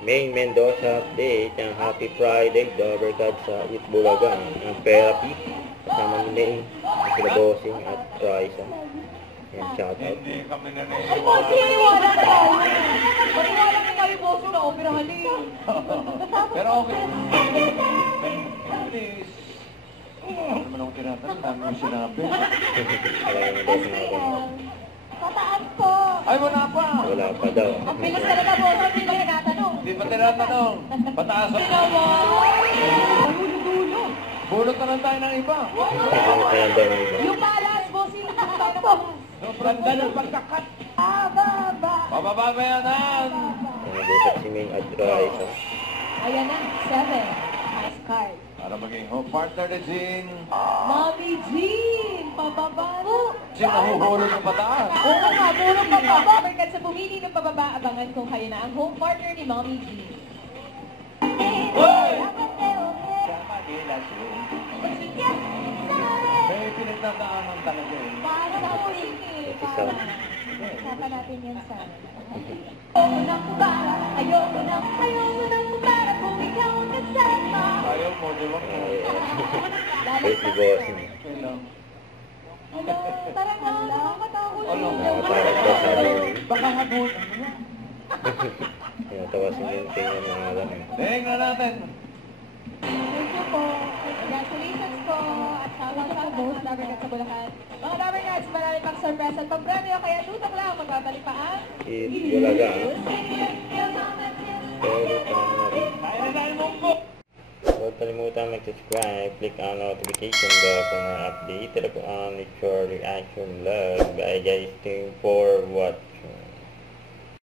Main Mendoza update, ang Happy Friday, Dover Card sa Itbulaga, ang therapy, kasama ni May, ang sila Bossing at Raisa. Yan, shoutout. Hindi kami na Ay, Bossing! Wala na tayo! Wala na tayo, Bossing, na operahan eh. Pero okay. Please. Ano naman akong tinatanong? Dami mo sinabi. Wala yung Bossing na ako. Pataas po! Ay, wala pa. Wala pa daw. Ang bilis talaga, Bossing, hindi lang natanong. Hindi pa tinatanong. Pataas ako. Dulo-dulo! Bulot na lang tayo ng iba. Kaya daw yung iba. Yung balas, Bossing, nakakapos! Sobrang ganda ng pagkakat. Baba! Pababa ba yanan? Nagutat si Ming at Raisa. Ayan na, 7. Nice card. Para maging home partner ni Jean. Mommy Jean! Pababa na! Jean, nahuhulog ng pataas. Oo nga, puro pababa. Pagkat sa pumili ng pababa, abangan kung kayo na ang home partner ni Mommy Jean. Hoy! Tama, di lasing. May pinagtataanan talaga eh. Para sa uling eh. Isa. Sapa natin yan sa... Ayoko nang kubara, ayoko nang kubara kung ikaw ang kasama. Ayaw mo, di ba mo? Wait, si Bossing. Okay lang. Hello, tara na, nakakatakot. Ano? Parang daw sabi ni Baka habol. Ano yan? Tinatawa si Ming, tingnan na alam eh. Tingnan natin. Thank you po. Congratulations po. At shoutout sa mga Dabarkats sa Bulacan. Mga Dabarkats, marami pang surprise at pang-premyo. Kaya tutok lang, magbabalik pa ang... Itbulaga. Pero Kaya na tayo monggo. huwag kalimutan mag-subscribe, click ang notification bell para update po ang lecture reaction vlog. Bye guys, stay for what?